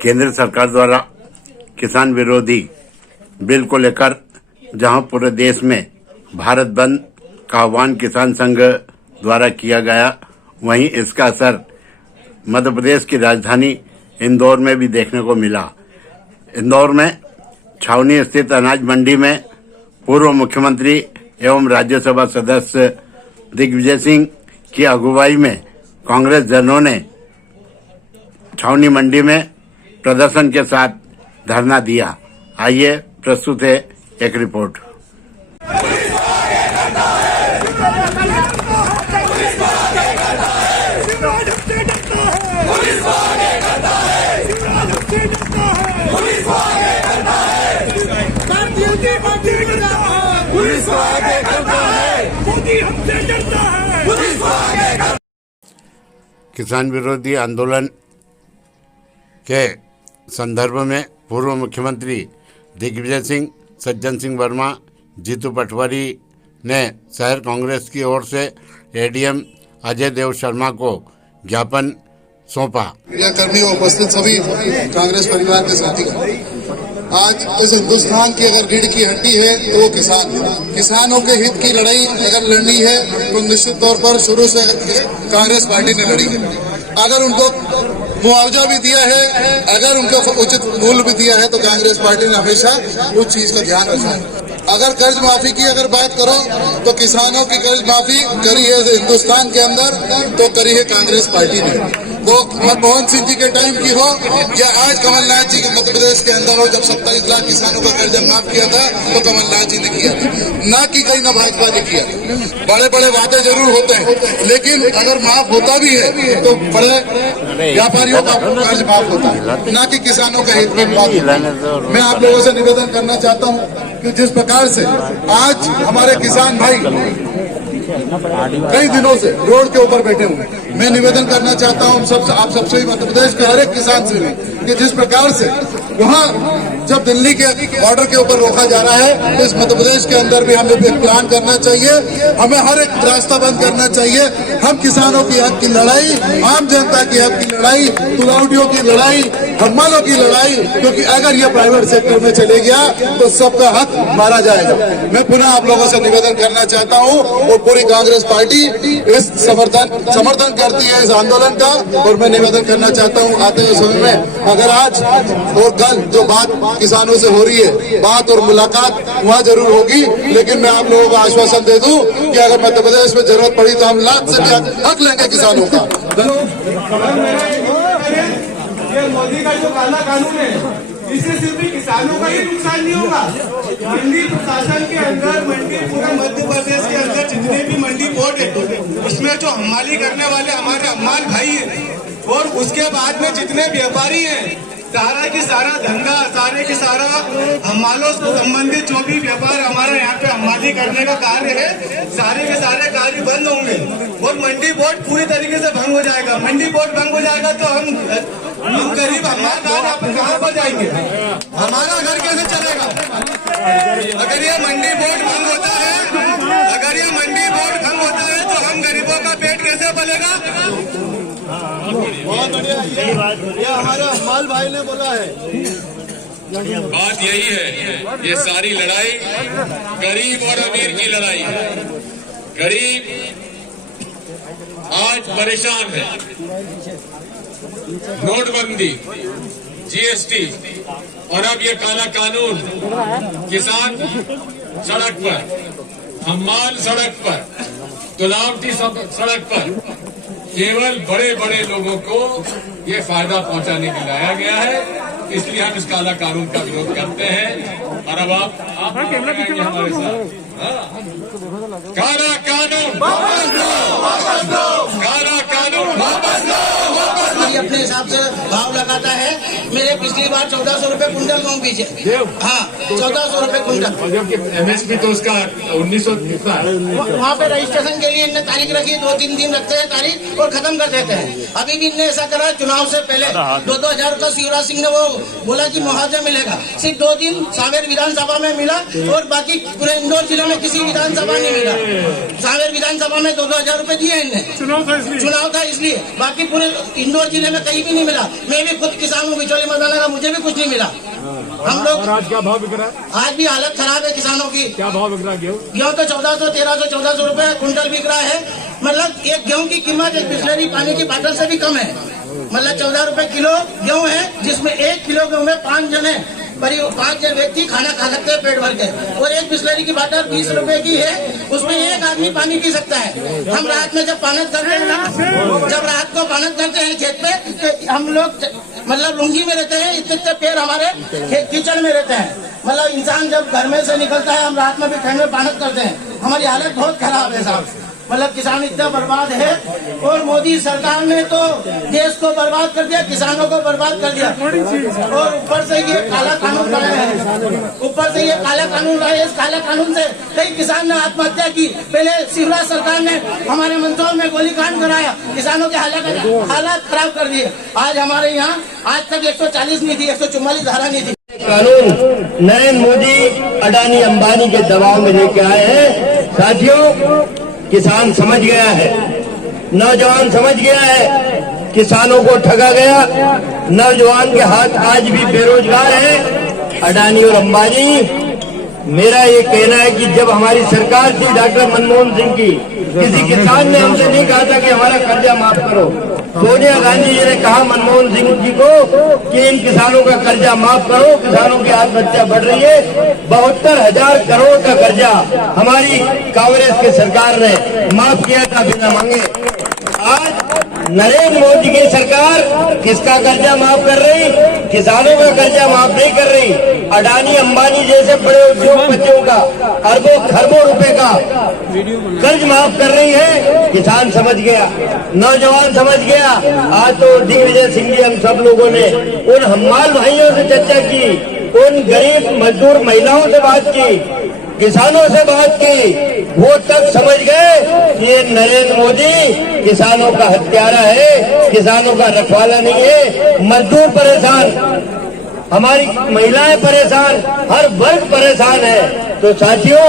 केंद्र सरकार द्वारा किसान विरोधी बिल को लेकर जहां पूरे देश में भारत बंद का आह्वान किसान संघ द्वारा किया गया, वहीं इसका असर मध्य प्रदेश की राजधानी इंदौर में भी देखने को मिला। इंदौर में छावनी स्थित अनाज मंडी में पूर्व मुख्यमंत्री एवं राज्यसभा सदस्य दिग्विजय सिंह की अगुवाई में कांग्रेस जनों ने छावनी मंडी में प्रदर्शन के साथ धरना दिया। आइए प्रस्तुत है एक रिपोर्ट। किसान विरोधी आंदोलन के संदर्भ में पूर्व मुख्यमंत्री दिग्विजय सिंह, सज्जन सिंह वर्मा, जीतू पटवारी ने शहर कांग्रेस की ओर से एडीएम अजय देव शर्मा को ज्ञापन सौंपा। कर्मी उपस्थित सभी कांग्रेस परिवार के साथी, आज इस हिंदुस्तान की अगर रीढ़ की हड्डी है तो वो किसान है। किसानों के हित की लड़ाई अगर लड़नी है तो निश्चित तौर पर शुरू से कांग्रेस पार्टी ने लड़ी है। अगर उनको मुआवजा भी दिया है, अगर उनको उचित मूल्य भी दिया है, तो कांग्रेस पार्टी ने हमेशा उस चीज का ध्यान रखा है। अगर कर्ज माफी की अगर बात करो तो किसानों की कर्ज माफी करी है हिंदुस्तान के अंदर तो करी है कांग्रेस पार्टी ने। वो मनमोहन सिंह जी के टाइम की हो या आज कमलनाथ जी के मध्य प्रदेश के अंदर हो, जब 27 लाख किसानों का कर्ज माफ किया था तो कमलनाथ जी ने किया, ना कि कहीं ना भाजपा ने किया। बड़े बड़े वादे जरूर होते हैं, लेकिन अगर माफ होता भी है तो बड़े व्यापारियों का कर्ज माफ होता है, ना कि किसानों का हित में बात। मैं आप लोगों से निवेदन करना चाहता हूँ कि जिस प्रकार से आज हमारे किसान भाई कई दिनों से रोड के ऊपर बैठे हुए, मैं निवेदन करना चाहता हूँ आप सबसे, मध्य प्रदेश के हर एक किसान से भी, कि जिस प्रकार से वहाँ जब दिल्ली के बॉर्डर के ऊपर रोका जा रहा है तो इस मध्य प्रदेश के अंदर भी हमें एक प्लान करना चाहिए। हमें हर एक रास्ता बंद करना चाहिए। हम किसानों की हक की लड़ाई, आम जनता की हक की लड़ाई, तुलाउटियों की लड़ाई, हम्मालों की लड़ाई, क्योंकि अगर ये प्राइवेट सेक्टर में चले गया तो सबका हक मारा जाएगा। मैं पुनः आप लोगों से निवेदन करना चाहता हूँ और पूरी कांग्रेस पार्टी इस समर्थन करती है इस आंदोलन का, और मैं निवेदन करना चाहता हूँ आते हुए समय में अगर आज और कल जो बात किसानों से हो रही है, बात और मुलाकात वहाँ जरूर होगी, लेकिन मैं आप लोगों को आश्वासन दे दूं कि अगर मध्य प्रदेश में जरूरत पड़ी तो हम लाख से भी हक लेंगे किसानों का। ये मोदी का जो काला कानून है, इससे सिर्फ किसानों का ही नुकसान नहीं होगा। मंडी प्रशासन के अंदर, मंडी पूरा मध्य प्रदेश के अंदर जितने भी मंडी बोर्ड है, उसमें जो हम्माली करने वाले हमारे हम्माल भाई है, और उसके बाद में जितने व्यापारी हैं, सारा की सारा धंधा, सारे की सारा हम्मालों से संबंधित जो भी व्यापार हमारा यहाँ पे हम्माली करने का कार्य है, सारे के सारे कार्य बंद होंगे और मंडी बोर्ड पूरी तरीके से भंग हो जाएगा। मंडी बोर्ड भंग हो जाएगा तो हम गरीब हमारा कहाँ पर जाएंगे? हमारा घर कैसे चलेगा? अगर ये मंडी बोर्ड भंग होता है, अगर ये मंडी बोर्ड भंग होता है तो हम गरीबों का पेट कैसे पलेगा? बहुत बढ़िया, ये हमारे हम्माल भाई ने बोला है। बात यही है, ये सारी लड़ाई गरीब और अमीर की लड़ाई है। गरीब आज परेशान है, नोटबंदी, जीएसटी और अब ये काला कानून, किसान सड़क पर, हम्माल सड़क पर, तुलावटी सड़क पर, केवल बड़े बड़े लोगों को ये फायदा पहुंचाने के लिए लाया गया है। इसलिए हम इस काला कानून का विरोध करते हैं। और अब आप हमारे साथ काला कानून वापस दो, काला कानून वापस दो। अपने हिसाब से भाव लगाता है। मेरे पिछली बार 1400 रुपए कुंटल गेहूँ पीछे, हाँ 1400 रुपए कुंटल। एमएसपी तो उसका 1900 था। वहाँ पे रजिस्ट्रेशन के लिए इनने तारीख रखी, 2-3 दिन रखते हैं तारीख और खत्म कर देते हैं। अभी भी इनने ऐसा करा, चुनाव से पहले 2-2000 का शिवराज सिंह ने वो बोला कि मुआवजा मिलेगा, सिर्फ 2 दिन सांवेर विधानसभा में मिला और बाकी पूरे इंदौर जिले में किसी विधानसभा नहीं मिला। सांवेर विधानसभा में 2-2000 रुपए दिए इनने, चुनाव था इसलिए, बाकी पूरे इंदौर जिले में कहीं भी नहीं मिला। मैं भी खुद किसान हूँ, बिचौली मसाला का मुझे भी कुछ नहीं मिला। हम लोग आज क्या भाव बिक रहा है? आज भी हालत खराब है किसानों की। क्या भाव बिक रहा है गेहूँ? गेहूँ तो 1400, 1300, 1400 रुपए क्विंटल बिक रहा है। मतलब एक गेहूँ की कीमत एक बिस्लरी पानी की बोतल से भी कम है। मतलब 14 रुपए किलो गेहूँ है, जिसमें 1 किलो गेहूँ में 5 जने 5 जन व्यक्ति खाना खा सकते हैं पेट भर के। और एक बिस्लरी की बोतल 20 रुपए की है, उसमें एक आदमी पानी पी सकता है। हम रात में जब पानत करते हैं ना, जब रात को पानत करते हैं खेत पे, तो हम लोग मतलब लुंगी में रहते हैं, इतने पैर हमारे कीचड़ में रहते हैं। मतलब इंसान जब घर में से निकलता है, हम रात में भी ठंड में पानत करते हैं। हमारी हालत बहुत खराब है साहब। मतलब किसान इतना बर्बाद है, और मोदी सरकार ने तो देश को बर्बाद कर दिया, किसानों को बर्बाद कर दिया। और ऊपर से ये काला कानून लाया है, ऊपर से ये काला कानून लाया है। इस काला कानून से कई किसान ने आत्महत्या की। पहले शिवराज सरकार ने हमारे मंदसौर में गोलीकांड कराया, किसानों के हालात खराब कर दिए। आज हमारे यहाँ आज तक 140 नहीं थी, 144 धारा नहीं थी। कानून नरेंद्र मोदी अडानी अंबानी के दबाव में लेके आए हैं। साथियों, किसान समझ गया है, नौजवान समझ गया है, किसानों को ठगा गया। नौजवान के हाथ आज भी बेरोजगार है। अडानी और अंबानी, मेरा ये कहना है कि जब हमारी सरकार थी डॉक्टर मनमोहन सिंह की, किसी किसान ने हमसे नहीं कहा था कि हमारा कर्जा माफ करो। सोनिया गांधी जी ने कहा मनमोहन सिंह जी को कि इन किसानों का कर्जा माफ करो, किसानों की आत्महत्या बढ़ रही है। 72,000 करोड़ का कर्जा हमारी कांग्रेस की सरकार ने माफ किया था बिना मांगे। आज नरेंद्र मोदी की सरकार किसका कर्जा माफ कर रही? किसानों का कर्जा माफ नहीं कर रही। अडानी अंबानी जैसे बड़े उद्योगपतियों का अरबों खरबों रुपए का कर्ज माफ कर रही है। किसान समझ गया, नौजवान समझ गया। आज तो दिग्विजय सिंह जी, हम सब लोगों ने उन हमाल भाइयों से चर्चा की, उन गरीब मजदूर महिलाओं से बात की, किसानों से बात की। वो तक समझ गए कि ये नरेंद्र मोदी किसानों का हत्यारा है, किसानों का रखवाला नहीं है। मजदूर परेशान, हमारी महिलाएं परेशान, हर वर्ग परेशान है। तो साथियों,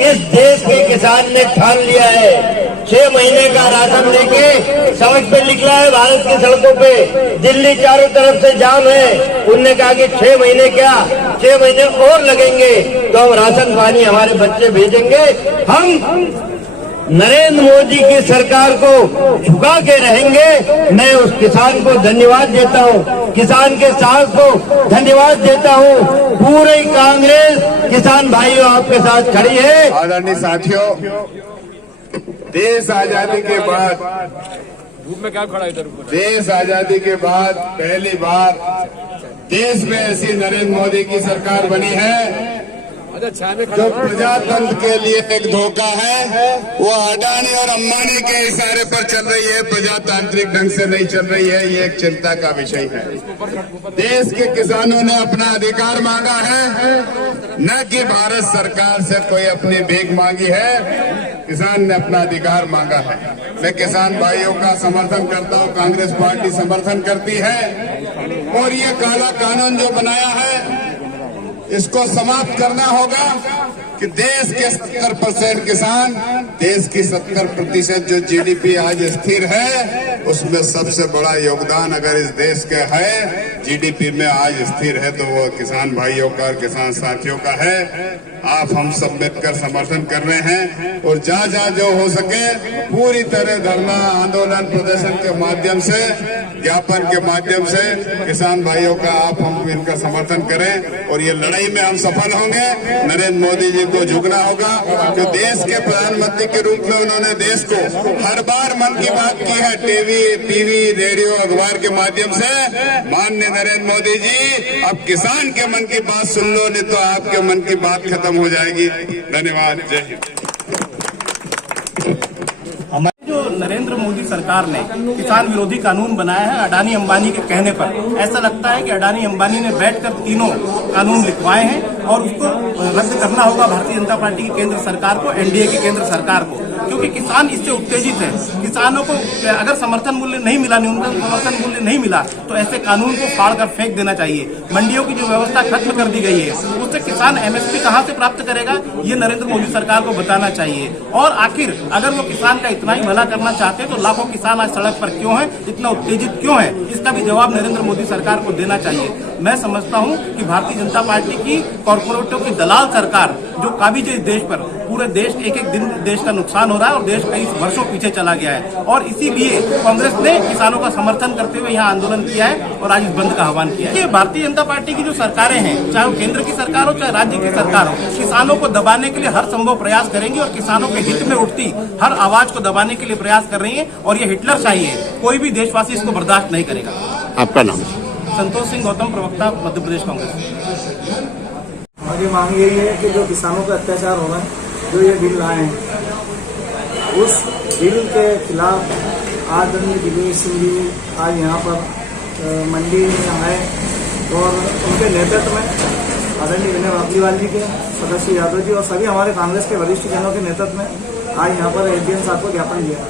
इस देश के किसान ने ठान लिया है 6 महीने का राशन लेके सड़क पे निकला है। भारत की सड़कों पे दिल्ली चारों तरफ से जाम है। उनने कहा कि 6 महीने क्या, 6 महीने और लगेंगे तो हम राशन पानी हमारे बच्चे भेजेंगे। हम नरेंद्र मोदी की सरकार को झुका के रहेंगे। मैं उस किसान को धन्यवाद देता हूँ, किसान के साथ को धन्यवाद देता हूँ। पूरे कांग्रेस किसान भाइयों आपके साथ खड़ी है। आदरणीय साथियों, देश आजादी के बाद धूप में क्या खड़ा इधर? देश आजादी के बाद पहली बार देश में ऐसी नरेंद्र मोदी की सरकार बनी है जो प्रजातंत्र के लिए एक धोखा है। वो अडानी और अंबानी के इशारे पर चल रही है, प्रजातांत्रिक ढंग से नहीं चल रही है। ये एक चिंता का विषय है। देश के किसानों ने अपना अधिकार मांगा है, न कि भारत सरकार से कोई अपनी भीख मांगी है। किसान ने अपना अधिकार मांगा है। मैं किसान भाइयों का समर्थन करता हूँ, कांग्रेस पार्टी समर्थन करती है। और ये काला कानून जो बनाया है, इसको समाप्त करना होगा कि देश के 70% किसान, देश की 70% जो जीडीपी आज स्थिर है, उसमें सबसे बड़ा योगदान अगर इस देश का है, जीडीपी में आज स्थिर है, तो वो किसान भाइयों का, किसान साथियों का है। आप हम सब मिलकर समर्थन कर रहे हैं। और जहाँ जहाँ जो हो सके पूरी तरह धरना, आंदोलन, प्रदर्शन के माध्यम से, ज्ञापन के माध्यम से किसान भाइयों का आप हम इनका समर्थन करें। और ये लड़ाई में हम सफल होंगे। नरेंद्र मोदी जी को झुकना होगा। जो देश के प्रधानमंत्री के रूप में उन्होंने देश को हर बार मन की बात की है, टीवी, रेडियो, अखबार के माध्यम से। माननीय नरेंद्र मोदी जी, अब किसान के मन की बात सुन लो, नहीं तो आपके मन की बात खत्म हो जाएगी। धन्यवाद। जय हिंद। जो नरेंद्र मोदी सरकार ने किसान विरोधी कानून बनाया है अडानी अंबानी के कहने पर, ऐसा लगता है कि अडानी अंबानी ने बैठकर तीनों कानून लिखवाए हैं और उसको रद्द करना होगा भारतीय जनता पार्टी की केंद्र सरकार को, एनडीए की केंद्र सरकार को। क्योंकि किसान इससे उत्तेजित है। किसानों को अगर समर्थन मूल्य नहीं मिला, न्यूनतम समर्थन मूल्य नहीं मिला, तो ऐसे कानून को फाड़ कर फेंक देना चाहिए। मंडियों की जो व्यवस्था खत्म कर दी गई है, उससे किसान एमएसपी कहां से प्राप्त करेगा, ये नरेंद्र मोदी सरकार को बताना चाहिए। और आखिर अगर वो किसान का इतना ही भला करना चाहते हैं तो लाखों किसान आज सड़क पर क्यों हैं, इतना उत्तेजित क्यों है, इसका भी जवाब नरेंद्र मोदी सरकार को देना चाहिए। मैं समझता हूं कि भारतीय जनता पार्टी की कॉर्पोरेटों की दलाल सरकार जो काबिज है इस देश पर, पूरे देश एक एक दिन देश का नुकसान हो रहा है और देश कई वर्षों पीछे चला गया है। और इसीलिए कांग्रेस ने किसानों का समर्थन करते हुए यहाँ आंदोलन किया है और आज इस बंद का आह्वान किया है। ये भारतीय जनता पार्टी की जो सरकारें हैं, चाहे वो केंद्र की सरकार हो चाहे राज्य की सरकार हो, किसानों को दबाने के लिए हर संभव प्रयास करेंगी और किसानों के हित में उठती हर आवाज को दबाने के लिए प्रयास कर रही है। और ये हिटलरशाही है, कोई भी देशवासी इसको बर्दाश्त नहीं करेगा। आपका नाम? संतोष सिंह गौतम, प्रवक्ता मध्य प्रदेश कांग्रेस। हमारी मांग यही है कि जो किसानों पर अत्याचार हो रहा है, जो ये बिल लाए हैं, उस बिल के खिलाफ आदरणीय दिग्विजय सिंह जी आज यहाँ पर मंडी में आए और उनके नेतृत्व में आदरणीय विनय वापलीवाल जी के, सदस्य यादव जी और सभी हमारे कांग्रेस के वरिष्ठ जनों के नेतृत्व में आज यहाँ पर एसडीएम साहब को ज्ञापन दिया।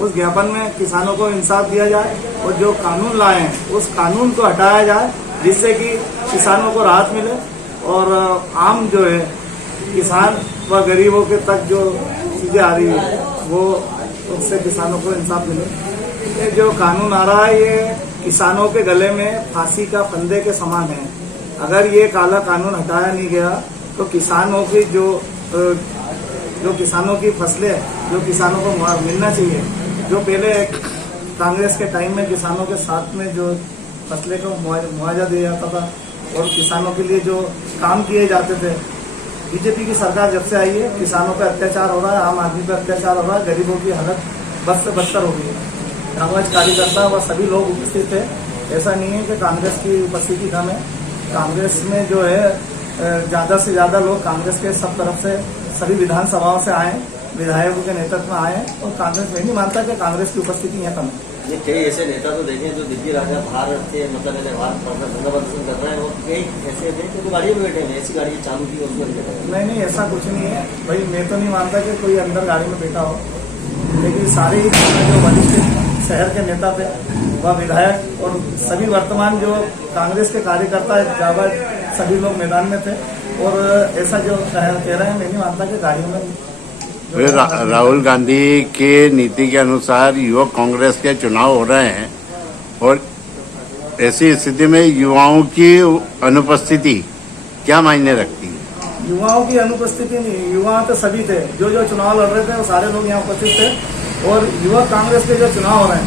उस ज्ञापन में किसानों को इंसाफ दिया जाए और जो कानून लाए हैं उस कानून को हटाया जाए, जिससे कि किसानों को राहत मिले और आम जो है किसान व गरीबों के तक जो चीजें आ रही है वो उससे किसानों को इंसाफ मिले। ये जो कानून आ रहा है ये किसानों के गले में फांसी का फंदे के समान है। अगर ये काला कानून हटाया नहीं गया तो किसानों की जो किसानों की फसलें जो किसानों को मिलना चाहिए, जो पहले कांग्रेस के टाइम में किसानों के साथ में जो फसलें को मुआवजा दिया जाता था और किसानों के लिए जो काम किए जाते थे, बीजेपी की सरकार जब से आई है किसानों पर अत्याचार हो रहा है, आम आदमी पर अत्याचार हो रहा है, गरीबों की हालत बद से बदतर हो गई है। कांग्रेस कार्यकर्ता व सभी लोग उपस्थित थे। ऐसा नहीं है कि कांग्रेस की उपस्थिति कम है, कांग्रेस में जो है ज्यादा से ज्यादा लोग कांग्रेस के सब तरफ से सभी विधानसभाओं से आए, विधायकों के नेतृत्व में आए और कांग्रेस में नहीं मानता कि कांग्रेस की उपस्थिति यहाँ कम है। ये कई ऐसे नेता तो देखे जो दिल्ली राजा बाहर थे, मतलब धंधा प्रदर्शन कर रहे हैं और कई ऐसे थे जो गाड़ियों में बैठे हैं, ऐसी गाड़ी चालू की उसको नहीं ऐसा कुछ नहीं है भाई। मैं तो नहीं मानता कि कोई अंदर गाड़ी में बैठा हो, लेकिन सारे ही जो वरिष्ठ शहर के नेता थे वह विधायक और सभी वर्तमान जो कांग्रेस के कार्यकर्ता जावर सभी लोग मैदान में थे और ऐसा जो कह रहे हैं मैं नहीं मानता कि गाड़ियों में। राहुल गांधी के नीति के अनुसार युवक कांग्रेस के चुनाव हो रहे हैं और ऐसी स्थिति में युवाओं की अनुपस्थिति क्या मायने रखती है? युवाओं की अनुपस्थिति नहीं, युवा तो सभी थे, जो चुनाव लड़ रहे थे वो सारे लोग यहाँ उपस्थित थे। और युवक कांग्रेस के जो चुनाव हो रहे हैं,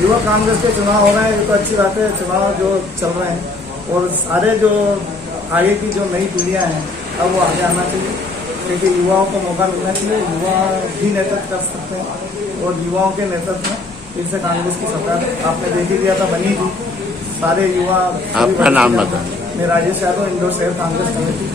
युवक कांग्रेस के चुनाव हो रहे हैं, ये तो अच्छी बात है। चुनाव जो चल रहे हैं और सारे जो आगे की जो नई पीढ़ियां हैं अब वो आगे आना चाहिए, क्योंकि युवाओं को मौका मिलना चाहिए। युवा भी नेतृत्व कर सकते हैं और युवाओं के नेतृत्व में फिर से कांग्रेस की सरकार आपने देख ही दिया था, बनी थी। सारे युवा। आपका नाम बता? मैं राजेश यादव, इंदौर शहर कांग्रेस कमेटी।